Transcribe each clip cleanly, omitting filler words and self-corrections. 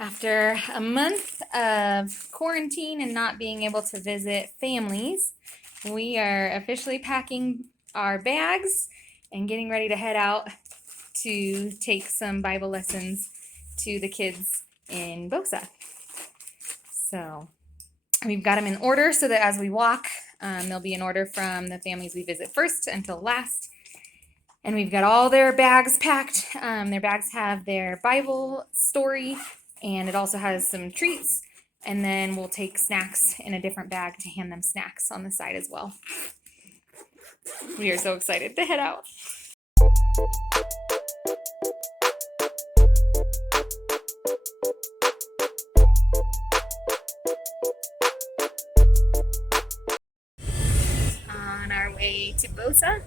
After a month of quarantine and not being able to visit families, we are officially packing our bags and getting ready to head out to take some Bible lessons to the kids in Bosa. So we've got them in order so that as we walk, they'll be in order from the families we visit first until last. And we've got all their bags packed. Their bags have their Bible story, and it also has some treats. And then we'll take snacks in a different bag to hand them snacks on the side as well. We are so excited to head out. On our way to Bosa.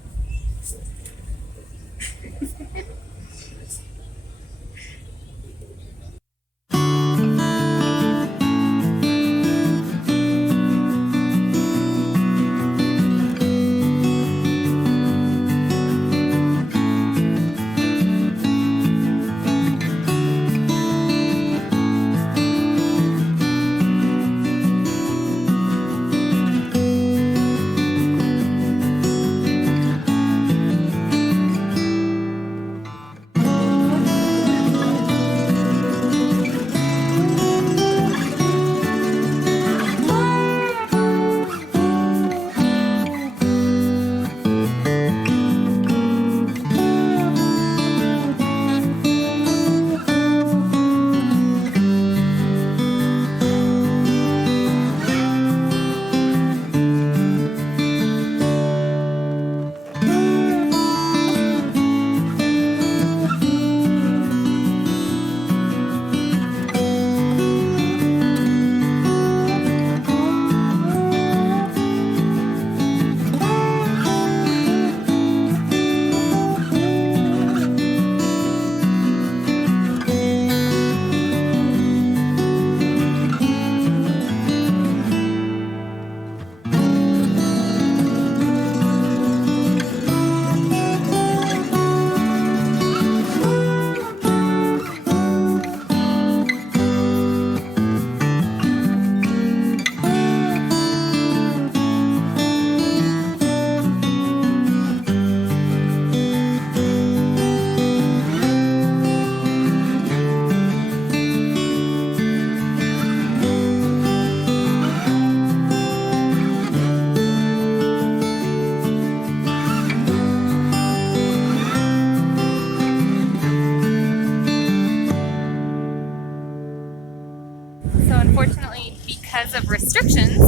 So unfortunately, because of restrictions,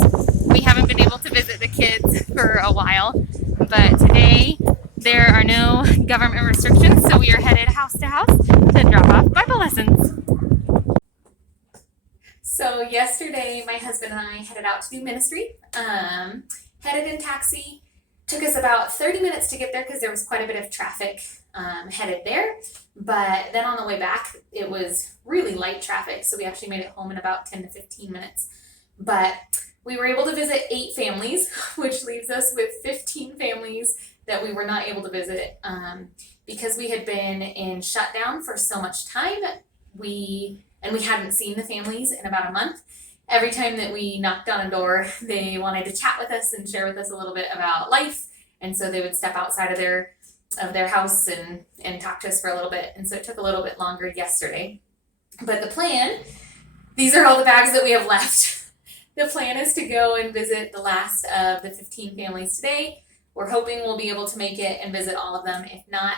we haven't been able to visit the kids for a while. But today, there are no government restrictions, so we are headed house to house to drop off Bible lessons. So yesterday, my husband and I headed out to do ministry. Headed in taxi. Took us about 30 minutes to get there because there was quite a bit of traffic headed there. But then on the way back, it was really light traffic, so we actually made it home in about 10 to 15 minutes. But we were able to visit 8 families, which leaves us with 15 families that we were not able to visit because we had been in shutdown for so much time. We hadn't seen the families in about a month. Every time that we knocked on a door, they wanted to chat with us and share with us a little bit about life. And so they would step outside of their house and talk to us for a little bit. And so it took a little bit longer yesterday. But the plan, these are all the bags that we have left. The plan is to go and visit the last of the 15 families today. We're hoping we'll be able to make it and visit all of them. If not,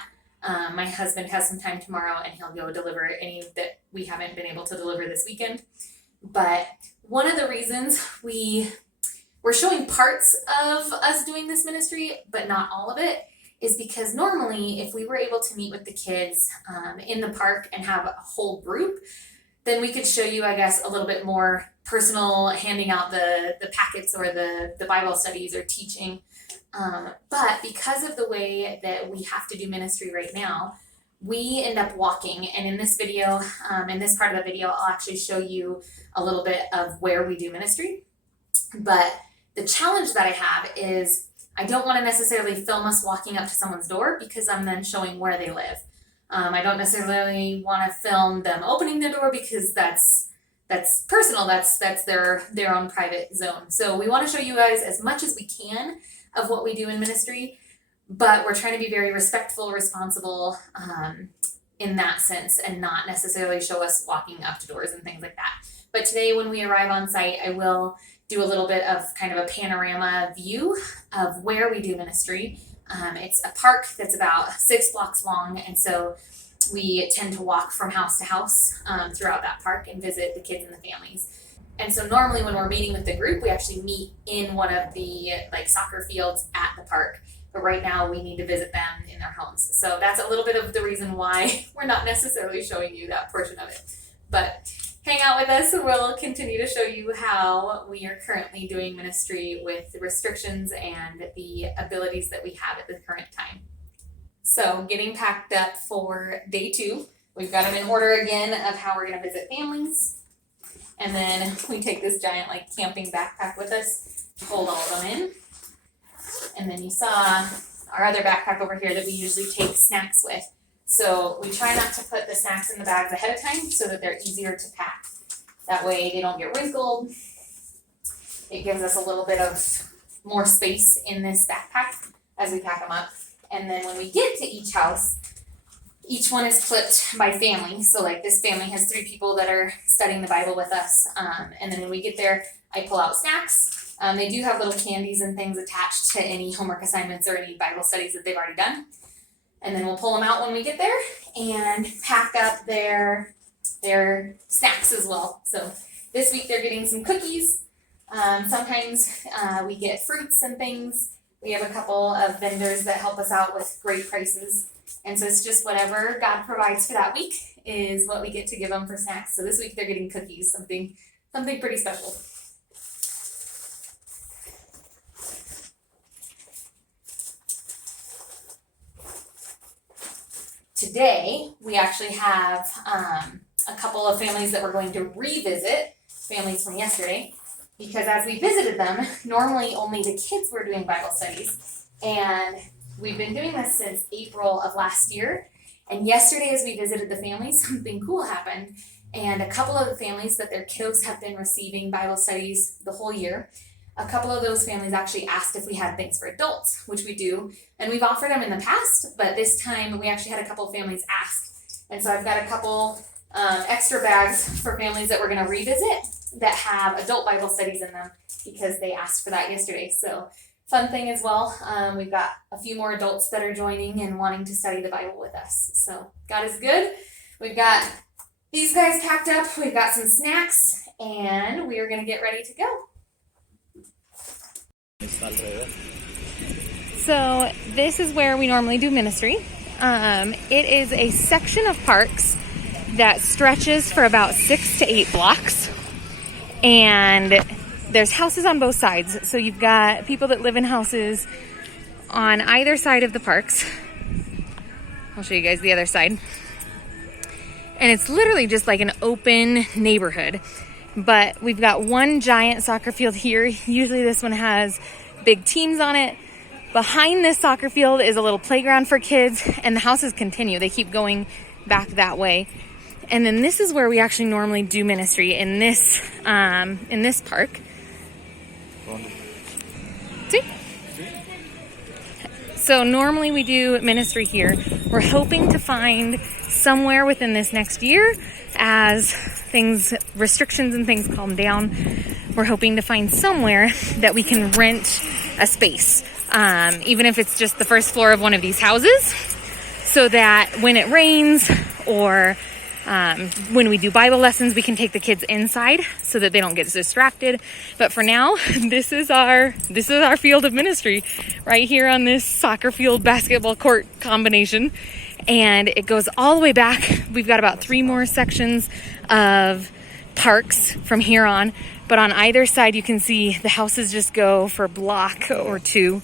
my husband has some time tomorrow and he'll go deliver any that we haven't been able to deliver this weekend. But one of the reasons we're showing parts of us doing this ministry, but not all of it, is because normally if we were able to meet with the kids in the park and have a whole group, then we could show you, I guess, a little bit more personal, handing out the packets or the Bible studies or teaching. But because of the way that we have to do ministry right now, we end up walking. And in this video, in this part of the video, I'll actually show you a little bit of where we do ministry. But the challenge that I have is I don't want to necessarily film us walking up to someone's door because I'm then showing where they live. I don't necessarily want to film them opening the door because that's personal. That's their own private zone. So we want to show you guys as much as we can of what we do in ministry, but we're trying to be very respectful, responsible in that sense, and not necessarily show us walking up to doors and things like that. But today when we arrive on site, I will do a little bit of kind of a panorama view of where we do ministry. It's a park that's about 6 blocks long, and so we tend to walk from house to house throughout that park and visit the kids and the families. And so normally when we're meeting with the group, we actually meet in one of the like soccer fields at the park. But right now we need to visit them in their homes. So that's a little bit of the reason why we're not necessarily showing you that portion of it. But hang out with us. We'll continue to show you how we are currently doing ministry with the restrictions and the abilities that we have at the current time. So getting packed up for day 2. We've got them in order again of how we're going to visit families. And then we take this giant like camping backpack with us, hold all of them in. And then you saw our other backpack over here that we usually take snacks with. So we try not to put the snacks in the bags ahead of time so that they're easier to pack. That way they don't get wrinkled. It gives us a little bit of more space in this backpack as we pack them up. And then when we get to each house, each one is flipped by family. So like this family has 3 people that are studying the Bible with us. And then when we get there, I pull out snacks. They do have little candies and things attached to any homework assignments or any Bible studies that they've already done. And then we'll pull them out when we get there and pack up their snacks as well. So this week they're getting some cookies. Sometimes we get fruits and things. We have a couple of vendors that help us out with great prices. And so it's just whatever God provides for that week is what we get to give them for snacks. So this week they're getting cookies, something pretty special. Today, we actually have a couple of families that we're going to revisit, families from yesterday, because as we visited them, normally only the kids were doing Bible studies, and we've been doing this since April of last year, and yesterday as we visited the families, something cool happened, and a couple of the families that their kiddos have been receiving Bible studies the whole year, a couple of those families actually asked if we had things for adults, which we do, and we've offered them in the past, but this time we actually had a couple of families ask. And so I've got a couple extra bags for families that we're going to revisit that have adult Bible studies in them because they asked for that yesterday. So fun thing as well, we've got a few more adults that are joining and wanting to study the Bible with us. So God is good. We've got these guys packed up, we've got some snacks, and we are going to get ready to go. So this is where we normally do ministry. It is a section of parks that stretches for about 6 to 8 blocks. And there's houses on both sides. So you've got people that live in houses on either side of the parks. I'll show you guys the other side. And it's literally just like an open neighborhood. But we've got one giant soccer field here. Usually this one has big teams on it. Behind this soccer field is a little playground for kids, and the houses continue. They keep going back that way. And then this is where we actually normally do ministry in this park. See? So normally we do ministry here. We're hoping to find somewhere within this next year as restrictions and things calm down. We're hoping to find somewhere that we can rent a space, even if it's just the first floor of one of these houses, so that when it rains or when we do Bible lessons, we can take the kids inside so that they don't get distracted. But for now, this is our field of ministry right here on this soccer field basketball court combination. And it goes all the way back. We've got about 3 more sections of parks from here on. But on either side, you can see the houses just go for a block or 2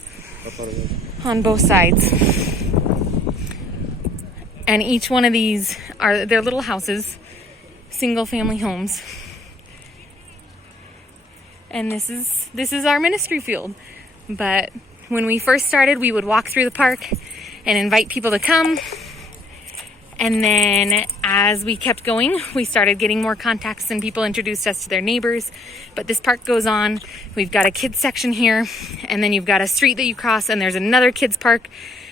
on both sides. And each one of these are their little houses, single family homes. And this is our ministry field. But when we first started, we would walk through the park and invite people to come. And then as we kept going, we started getting more contacts and people introduced us to their neighbors. But this park goes on. We've got a kids section here, and then you've got a street that you cross, and there's another kids park,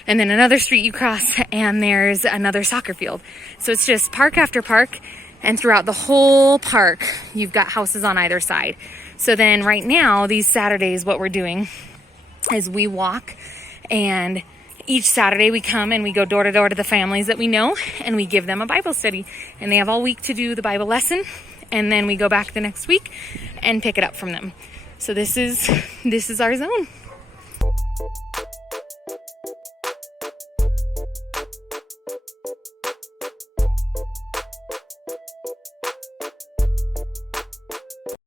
and then another street you cross, and there's another soccer field. So it's just park after park, and throughout the whole park, you've got houses on either side. So then right now, these Saturdays, what we're doing is we walk, and each Saturday we come and we go door to door to the families that we know, and we give them a Bible study, and they have all week to do the Bible lesson, and then we go back the next week and pick it up from them. So this is our zone.